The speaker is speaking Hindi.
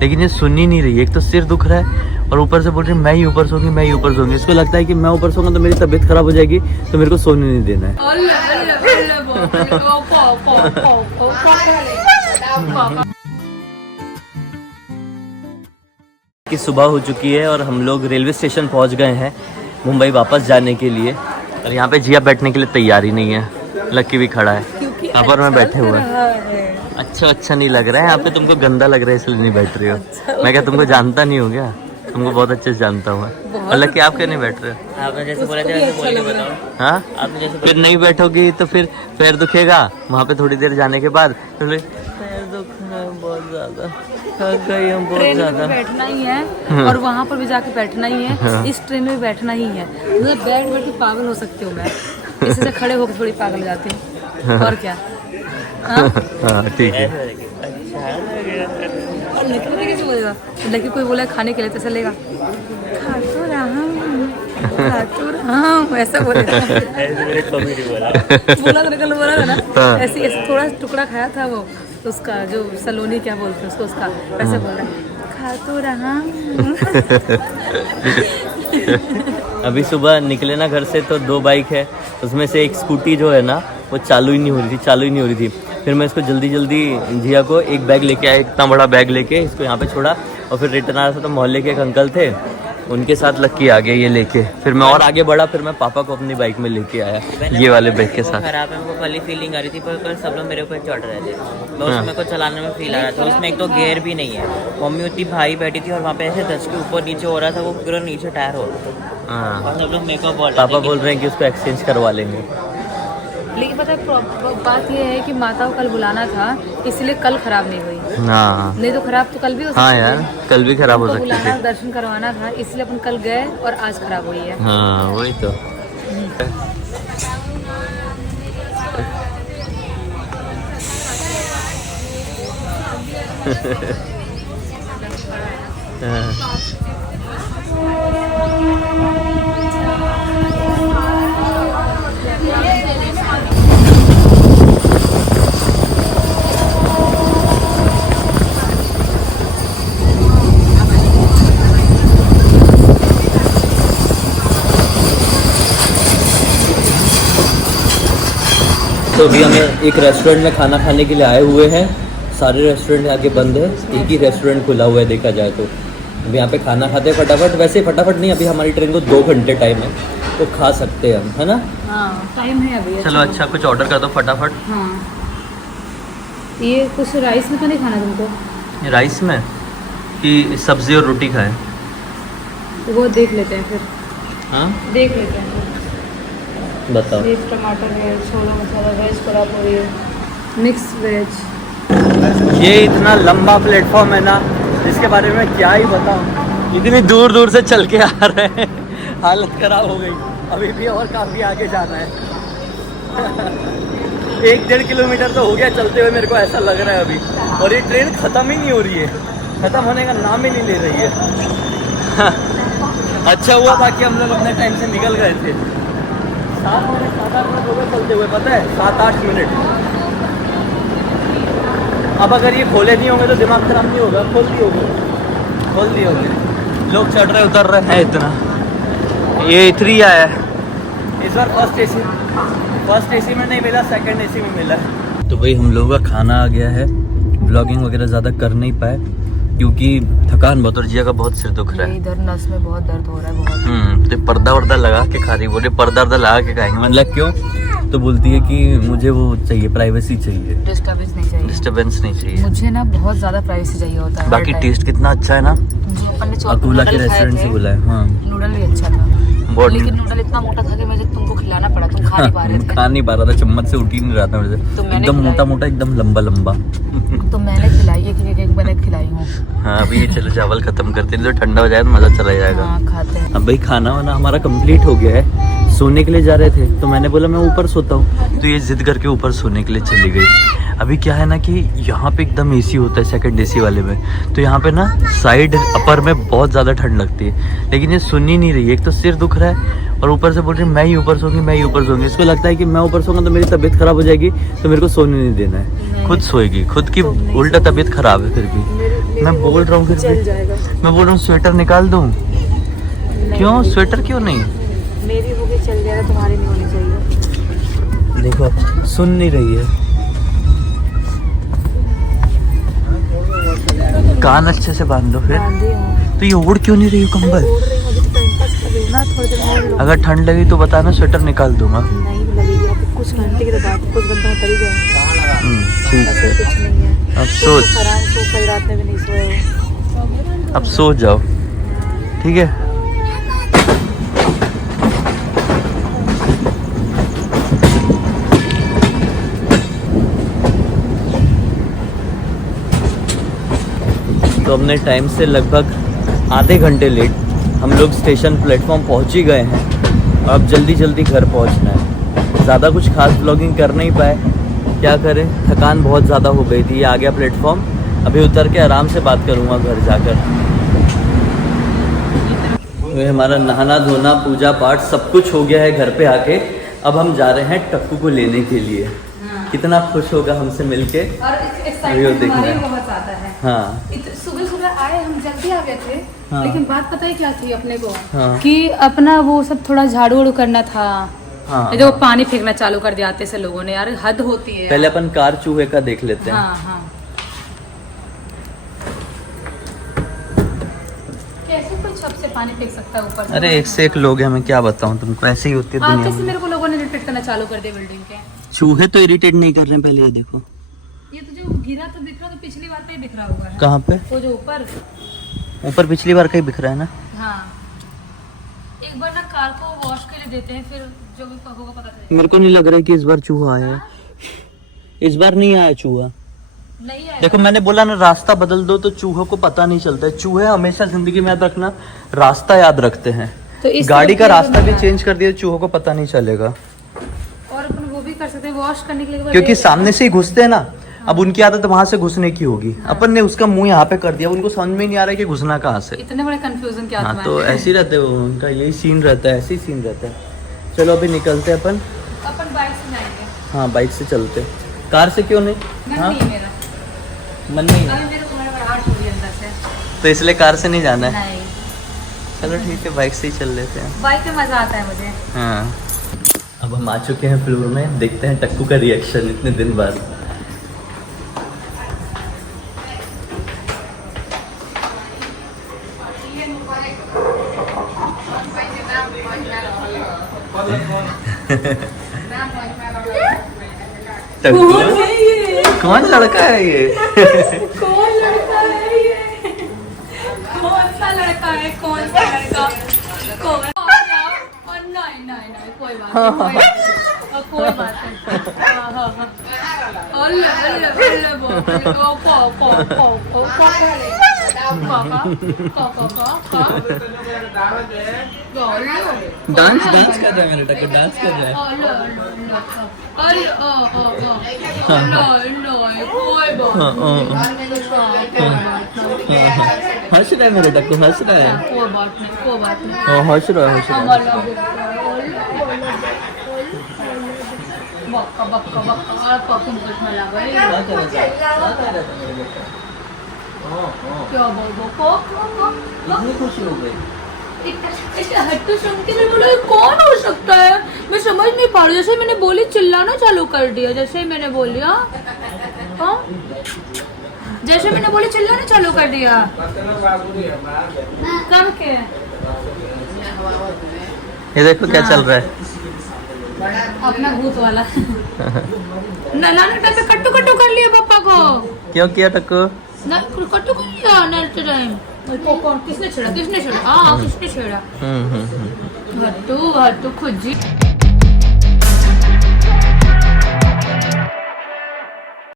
लेकिन ये सुन ही नहीं रही है। एक तो सिर दुख रहा है और ऊपर से बोल रही है मैं ही ऊपर सोऊंगी, मैं ही ऊपर सोऊंगी। इसको लगता है कि मैं ऊपर सोऊंगा तो मेरी तबीयत खराब हो जाएगी, तो मेरे को सोने नहीं देना है। कि सुबह हो चुकी है और हम लोग रेलवे स्टेशन पहुंच गए हैं मुंबई वापस जाने के लिए। और यहाँ पे जिया बैठने के लिए तैयार ही नहीं है। लक्की भी खड़ा है यहाँ पर, मैं बैठे हुए हैं। अच्छा नहीं लग रहा है यहाँ पे, तुमको गंदा लग रहा है इसलिए नहीं बैठ रही हो। मैं क्या तुमको जानता नहीं हूँ क्या? तुमको बहुत अच्छे से जानता हूँ मैं। और लक्की आप क्यों नहीं बैठ रहे हो? आपने जैसे बोला था वैसे बोल के बताओ। हाँ आपने जैसे फिर नहीं बैठोगी तो फिर पैर दुखेगा वहाँ पे थोड़ी देर जाने के बाद। तो पैर दुख रहा है बहुत ज्यादा, थक गई हम बहुत ज्यादा। बैठना ही है और वहाँ पर भी जाके बैठना ही है, इस ट्रेन में भी बैठना ही है। मतलब बैठ के पागल हो सकती हूँ मैं, इसी से खड़े होकर थोड़ी पागल हो जाती हूँ। और क्या? हाँ ठीक है। और लड़की को कैसे बोलेगा? लड़की कोई बोला खाने के लिए तो चलेगा, खा तो रहा हूँ ऐसा बोलेगा। बोला था ना ऐसे थोड़ा टुकड़ा खाया था वो उसका, जो सलोनी क्या बोलते हैं उसको, उसका वैसे बोल रहा है, खा तो रहा हूँ। अभी सुबह निकले ना घर से तो 2 बाइक है, उसमें से एक स्कूटी जो है ना वो चालू ही नहीं हो रही थी। फिर मैं इसको जल्दी जिया को एक बैग लेके आया, इतना बड़ा बैग लेके इसको यहाँ पे छोड़ा और फिर रिटर्न आ रहा था तो मोहल्ले के एक अंकल थे, उनके साथ लक्की आ गया ये लेके। फिर मैं और आगे बढ़ा, फिर मैं पापा को अपनी बाइक में लेके आया ये वाले बैग के साथ। खराब है, हमको पहले फीलिंग आ रही थी पर सब लोग मेरे ऊपर चढ़ रहे थे, तो उसमें को चलाने में फील आ रहा था। उसमें एक तो गियर भी नहीं है, मम्मी उतनी भाई बैठी थी और वहाँ पे ऐसे 10 के ऊपर नीचे हो रहा था, वो पूरा नीचे टायर हो रहा था। और सब लोग मेरे को पापा बोल रहे हैं कि उसको एक्सचेंज करवा लेंगे। लेकिन पता है बात ये है कि माता को कल बुलाना था, इसलिए कल खराब नहीं हुई। हाँ नहीं तो खराब तो कल भी हो सकती हाँ यार, कल भी खराब हो सकती बुलाना थी। दर्शन करवाना था, इसलिए अपन कल गए और आज खराब हुई है। हाँ वही तो। तो अभी हमें एक रेस्टोरेंट में खाना खाने के लिए आए हुए हैं। सारे रेस्टोरेंट आगे बंद है, एक ही रेस्टोरेंट खुला हुआ है देखा जाए तो। अभी यहाँ पे खाना खाते हैं फटाफट। वैसे फटाफट नहीं, अभी हमारी ट्रेन को 2 घंटे टाइम है तो खा सकते हैं हम, है ना? हाँ टाइम है अभी। चलो अच्छा कुछ ऑर्डर कर दो फटाफट। हाँ ये कुछ राइस में तो नहीं खाना तुमको? राइस में कि सब्जी और रोटी खाएं? वो देख लेते हैं फिर। हाँ देख लेते हैं फिर। बताओ। वेज टमाटर है, छोला मसाला वेज, कोल्हापुरी मिक्स वेज। ये इतना लंबा प्लेटफॉर्म है ना, जिसके बारे में क्या ही बताऊं। इतनी दूर दूर से चल के आ रहे हैं, हालत खराब हो गई। अभी भी और काफ़ी आगे जाना है। 1-1.5 किलोमीटर तो हो गया चलते हुए मेरे को, ऐसा लग रहा है अभी। और ये ट्रेन ख़त्म ही नहीं हो रही है, ख़त्म होने का नाम ही नहीं ले रही है। अच्छा हुआ बाकी हम लोग अपने टाइम से निकल गए थे। 7-8 मिनट हो गए चलते हुए, पता है 7-8 मिनट। अब अगर ये खोले नहीं होंगे तो दिमाग खराब नहीं होगा। खोल दिए होंगे। लोग चढ़ रहे उतर रहे हैं इतना। ये इतनी आया है इस बार। फर्स्ट एसी में नहीं मिला, सेकंड एसी में मिला है। तो भाई हम लोगों का खाना आ गया है। ब्लॉगिंग वगैरह ज़्यादा कर नहीं पाए क्योंकि थकान बहुत और जिया का बहुत सिर दुख रहा है। इधर नस में बहुत दर्द हो रहा है बहुत। तो पर्दा वर्दा लगा के खा रही, बोले पर्दा लगा के खाएंगे। मतलब क्यों? तो बोलती है कि मुझे वो चाहिए, प्राइवेसी चाहिए, डिस्टर्बेंस नहीं चाहिए। मुझे ना बहुत ज़्यादा प्राइवेसी चाहिए होता है। बाकी टेस्ट कितना अच्छा है ना, अकूला के रेस्टोरेंट से बोला है। हाँ नूडल भी अच्छा था, लेकिन नूडल इतना मोटा था कि मुझे तुमको खिलाना पड़ा, तुम खा नहीं पा रहे थे। खा नहीं पा रहा था, चम्मच से उठ ही नहीं रहा था मेरे से। एकदम मोटा एकदम लंबा। तो मैंने खिलाई, एक मैंने खिलाई हूँ। हाँ अभी चलो चावल खत्म करते हैं, तो ठंडा हो जाए तो मज़ा चला जाएगा। हाँ खाते हैं। अब भाई खाना वाना हमारा कंप्लीट हो गया है। सोने के लिए जा रहे थे तो मैंने बोला मैं ऊपर सोता हूँ, तो ये जिद करके ऊपर सोने के लिए चली गई। अभी क्या है ना कि यहाँ पे एकदम एसी होता है सेकंड एसी वाले में, तो यहाँ पे ना साइड अपर में बहुत ज़्यादा ठंड लगती है, लेकिन ये सुन ही नहीं रही है। एक तो सिर दुख रहा है, और ऊपर से बोल रही मैं ही ऊपर सोऊंगी, मैं ही ऊपर सोऊंगी। इसको लगता है कि मैं ऊपर सोऊंगा तो मेरी तबीयत खराब हो जाएगी, तो मेरे को सोने नहीं देना है। खुद सोएगी, खुद की उल्टा तबीयत खराब है फिर भी। मैं बोल रहा हूँ फिर भी, मैं बोल रहा हूँ स्वेटर निकाल दूँ। क्यों स्वेटर क्यों नहीं? मेरी होगी चल जाएगा, तुम्हारी नहीं होनी चाहिए। देखो सुन नहीं रही है। कान अच्छे से बांध दो फिर। तो ये ओढ़ क्यों नहीं रही हो कंबल? अगर ठंड लगी तो बताना, स्वेटर निकाल दूंगा। नहीं लगेगी, अब कुछ घंटे की बात, कुछ घंटे में तरी जाएगा। ठीक है, कुछ नहीं है। अब सो, आराम से कल रात में भी नहीं सोए हो। अब सो जाओ, ठीक है। तो हमने टाइम से लगभग आधे घंटे लेट हम लोग स्टेशन प्लेटफॉर्म पहुंच ही गए हैं। अब जल्दी जल्दी घर पहुंचना है। ज़्यादा कुछ खास ब्लॉगिंग कर नहीं पाए, क्या करें, थकान बहुत ज़्यादा हो गई थी। ये आ गया प्लेटफॉर्म, अभी उतर के आराम से बात करूँगा घर जाकर। ये हमारा नहाना धोना पूजा पाठ सब कुछ हो गया है घर पे आके। अब हम जा रहे हैं टक्कू को लेने के लिए। कितना खुश होगा हमसे मिलके, और एक्साइटमेंट हमारी बहुत ज्यादा है। हाँ, सुबह सुबह आए, हम जल्दी आ गए थे। हाँ। लेकिन बात पता है क्या थी अपने को, हाँ। कि अपना वो सब थोड़ा झाड़ू वाड़ू करना था। हाँ, देखो पानी फेंकना चालू कर दिया आते से लोगों ने, यार हद होती है। पहले अपन कार चूहे का देख लेते हैं। हाँ हाँ, कैसे कोई छत से पानी फेंक सकता है ऊपर से? अरे एक से एक लोग हैं, मैं क्या बताऊं तुमको, ऐसे ही होती है दुनिया आते से में। मेरे को लोगों ने रिपीट करना चालू कर दिया बिल्डिंग के। चूहे तो इरिटेट नहीं कर रहे हैं, पहले ये देखो। ये तो जो गिरा तो दिख रहा, तो पिछली बार पे ही दिख रहा हुआ है। कहाँ पे? वो जो ऊपर। ऊपर पिछली बार का ही बिख रहा है ना। हाँ, एक बार ना कार को वॉश के लिए देते हैं, फिर जो भी होगा पता चलेगा। मेरे को नहीं लग रहा है कि इस बार चूहा आया है। इस बार नहीं आया चूहा। नहीं आएगा। देखो मैंने बोला ना, रास्ता बदल दो तो चूहों को पता नहीं चलता है। चूहे हमेशा जिंदगी में याद रखना, रास्ता याद रखते हैं। तो इस गाड़ी का तरफ रास्ता भी नहीं चेंज कर दिया, चूहों को पता नहीं चलेगा। और अपन वो भी कर सकते हैं, वॉश करने के लिए। क्योंकि सामने से ही घुसते हैं ना, अब उनकी आदत वहां से घुसने की होगी। अपन ने उसका मुंह यहाँ पे कर दिया, उनको समझ में नहीं आ रहा है कि घुसना कहाँ से। इतने बड़े कंफ्यूजन क्या हाँ, तो ऐसे ही रहते हैं वो, उनका यही सीन रहता है, ऐसे ही सीन रहता है। चलो अभी निकलते हैं अपन। अपन बाइक से जाएंगे। हाँ बाइक से चलते, कार से क्यों नहीं? मन हाँ नहीं है मेरा, मन नहीं है, अभी मेरे को बड़ा घबराहट हो रही है अंदर से। तो इसलिए कार से नहीं जाना है। नहीं, चलो ठीक है, बाइक से ही चल लेते हैं। बाइक में मजा आता है मुझे। हाँ, अब हम आ चुके हैं फ्लोर में, देखते हैं टक्कू का रिएक्शन इतने दिन बाद। टक्कू कौन लड़का है ये? कौन लड़का है ये? कौन सा लड़का है? कौन सा लड़का? कौन? नहीं नहीं नहीं, कोई बात नहीं, कोई बात नहीं। हाँ हाँ हाँ, अल्ले अल्ले अल्ले डांस डांस कर रहा है मेरा टक्कू, डांस कर रहा है। हंस रहा है मेरा टक्कू, हंस रहा है। कोई बात नहीं, कोई बात नहीं। हाँ, हंस रहा है, हंस रहा है। बक्का बक्का बक्का, और पॉकिंग कुछ में लगा है। क्या बोल इतनी खुशी हो गई। हट्टू सुन के मैं बोला कौन हो सकता है, मैं समझ नहीं पा रही। जैसे मैंने बोली चिल्लाना चालू कर दिया, जैसे ही मैंने बोली हाँ, जैसे मैंने बोली चिल्लाना चालू कर दिया। कम के ये देखो क्या चल रहा है। अपना भूत वाला नलाने टाइम पे कट्टू कट्टू कर लिया पापा को। क्यों किया टक्कू? ना कट्टू कर लिया नलते टाइम। कौन किसने छेड़ा? किसने छेड़ा? हाँ किसने छेड़ा? हट्टू हट्टू खुद जी।